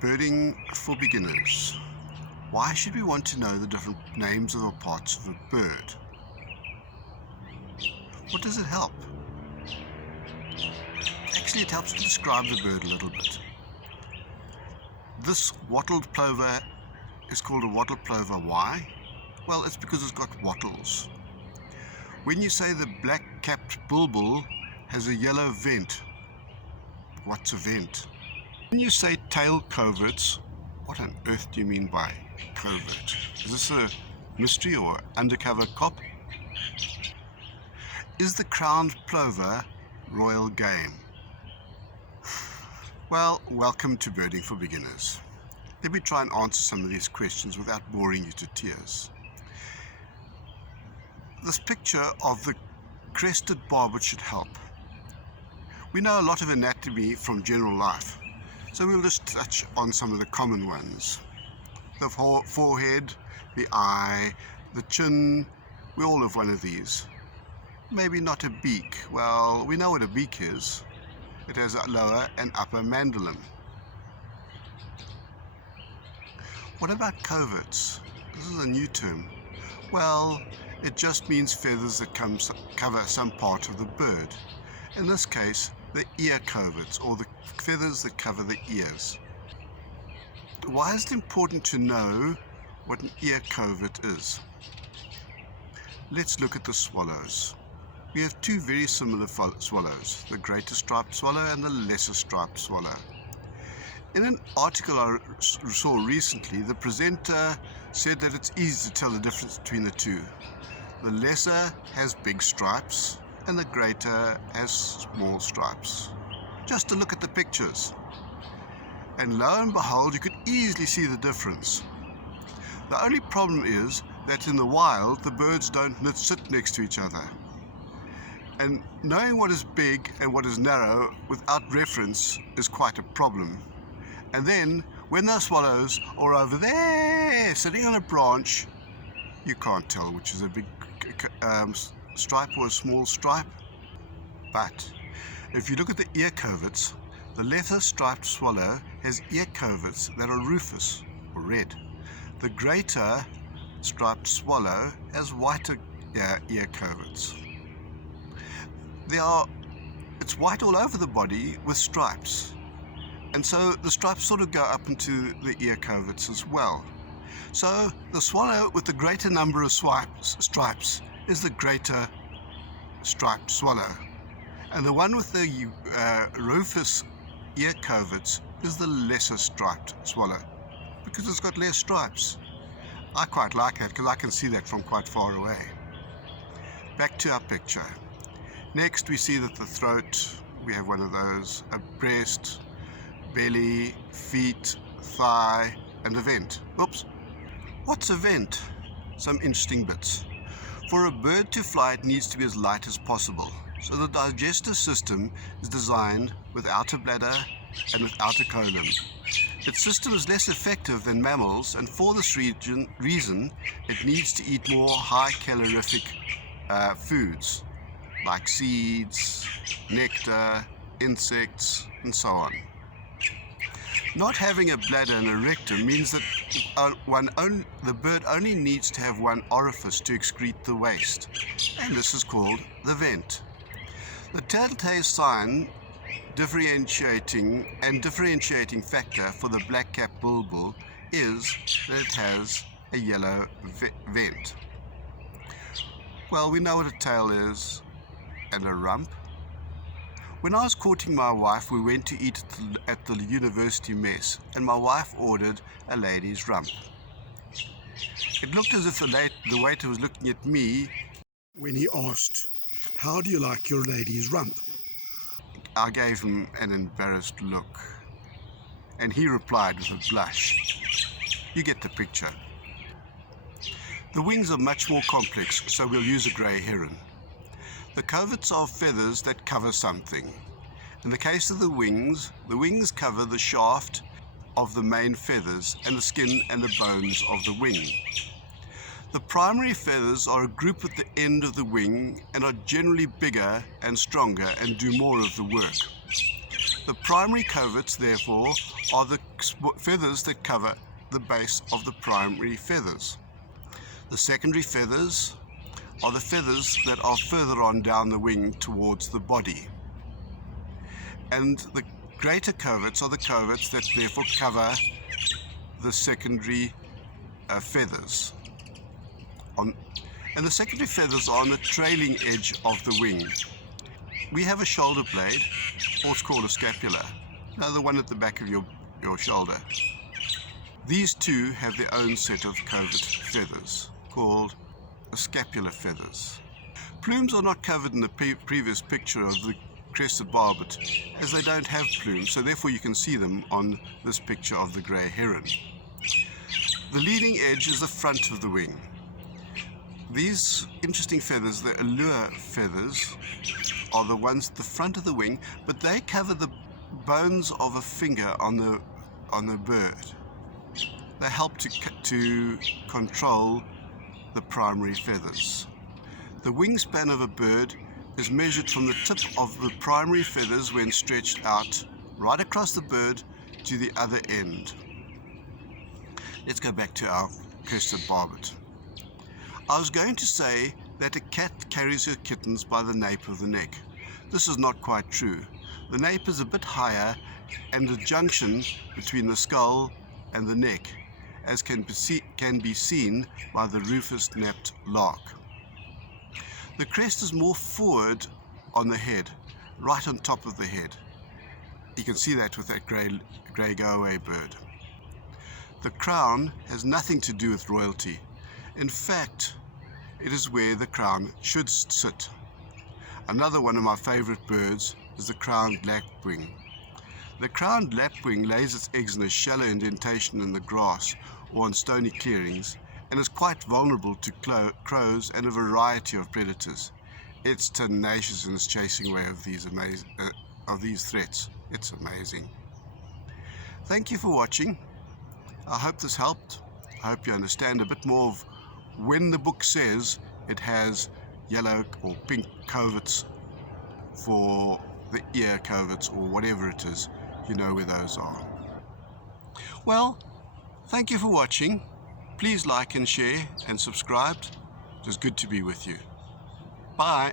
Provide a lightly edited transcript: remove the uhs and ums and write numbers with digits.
Birding for beginners. Why should we want to know the different names of the parts of a bird? What does it help? Actually, it helps to describe the bird a little bit. This wattled plover is called a wattled plover. Why? Well, it's because it's got wattles. When you say the black-capped bulbul has a yellow vent, what's a vent? When you say tail coverts, what on earth do you mean by covert? Is this a mystery or undercover cop? Is the crowned plover royal game? Well, welcome to Birding for Beginners. Let me try and answer some of these questions without boring you to tears. This picture of the crested barbet should help. We know a lot of anatomy from general life, so we'll just touch on some of the common ones. The forehead, the eye, the chin, we all have one of these. Maybe not a beak. Well, we know what a beak is. It has a lower and upper mandolin. What about coverts? This is a new term. Well, it just means feathers that cover some part of the bird. In this case, the ear coverts, or the feathers that cover the ears. Why is it important to know what an ear covert is? Let's look at the swallows. We have two very similar swallows, the greater striped swallow and the lesser striped swallow. In an article I saw recently, the presenter said that it's easy to tell the difference between the two. The lesser has big stripes and the greater has small stripes. Just to look at the pictures. And lo and behold, you could easily see the difference. The only problem is that in the wild, the birds don't sit next to each other. And knowing what is big and what is narrow without reference is quite a problem. And then, when those swallows are over there, sitting on a branch, you can't tell which is a big stripe or a small stripe. But if you look at the ear coverts, the lesser striped swallow has ear coverts that are rufous or red. The greater striped swallow has whiter ear coverts. It's white all over the body with stripes, and so the stripes sort of go up into the ear coverts as well. So the swallow with the greater number of stripes is the greater striped swallow, and the one with the rufous ear coverts is the lesser striped swallow, because it's got less stripes. I quite like that because I can see that from quite far away. Back to our picture. Next we see that the throat, we have one of those, a breast, belly, feet, thigh, and a vent. Oops. What's a vent? Some interesting bits. For a bird to fly, it needs to be as light as possible. So the digestive system is designed without a bladder and without a colon. Its system is less effective than mammals, and for this reason, it needs to eat more high calorific foods, like seeds, nectar, insects, and so on. Not having a bladder and a rectum means that the bird only needs to have one orifice to excrete the waste, and this is called the vent. The telltale sign differentiating factor for the black-capped bulbul is that it has a yellow vent. Well, we know what a tail is and a rump. When I was courting my wife, we went to eat at the university mess, and my wife ordered a lady's rump. It looked as if the waiter was looking at me when he asked, "How do you like your lady's rump?" I gave him an embarrassed look, and he replied with a blush. You get the picture. The wings are much more complex, so we'll use a grey heron. The coverts are feathers that cover something. In the case of the wings cover the shaft of the main feathers and the skin and the bones of the wing. The primary feathers are a group at the end of the wing and are generally bigger and stronger and do more of the work. The primary coverts, therefore, are the feathers that cover the base of the primary feathers. The secondary feathers are the feathers that are further on down the wing towards the body. And the greater coverts are the coverts that therefore cover the secondary feathers. And the secondary feathers are on the trailing edge of the wing. We have a shoulder blade, or it's called a scapula, the one at the back of your shoulder. These two have their own set of covert feathers, called scapular feathers. Plumes are not covered in the previous picture of the crested barbet, as they don't have plumes, so therefore you can see them on this picture of the grey heron. The leading edge is the front of the wing. These interesting feathers, the allure feathers, are the ones at the front of the wing, but they cover the bones of a finger on the bird. They help to control the primary feathers. The wingspan of a bird is measured from the tip of the primary feathers when stretched out right across the bird to the other end. Let's go back to our crested barbet. I was going to say that a cat carries her kittens by the nape of the neck. This is not quite true. The nape is a bit higher and a junction between the skull and the neck, as can be seen by the rufous-napped lark. The crest is more forward on the head, right on top of the head. You can see that with that grey go-away bird. The crown has nothing to do with royalty. In fact, it is where the crown should sit. Another one of my favorite birds is the crowned lapwing. The crowned lapwing lays its eggs in a shallow indentation in the grass or on stony clearings, and is quite vulnerable to crows and a variety of predators. It's tenacious in its chasing away of these threats. It's amazing. Thank you for watching. I hope this helped. I hope you understand a bit more of when the book says it has yellow or pink coverts for the ear coverts or whatever it is, you know where those are. Well, thank you for watching. Please like and share and subscribe. It was good to be with you. Bye.